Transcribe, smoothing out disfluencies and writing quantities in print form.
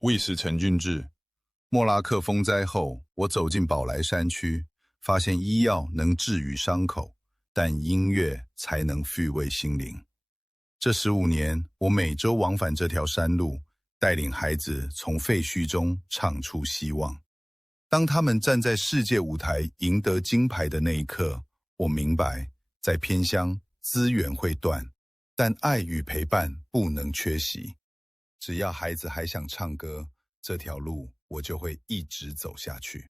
卫士陈俊志。莫拉克风灾后，我走进宝来山区，发现医药能治愈伤口，但音乐才能抚慰心灵。这15年，我每周往返这条山路，带领孩子从废墟中唱出希望。当他们站在世界舞台赢得金牌的那一刻，我明白，在偏乡资源会断，但爱与陪伴不能缺席。只要孩子还想唱歌，这条路我就会一直走下去。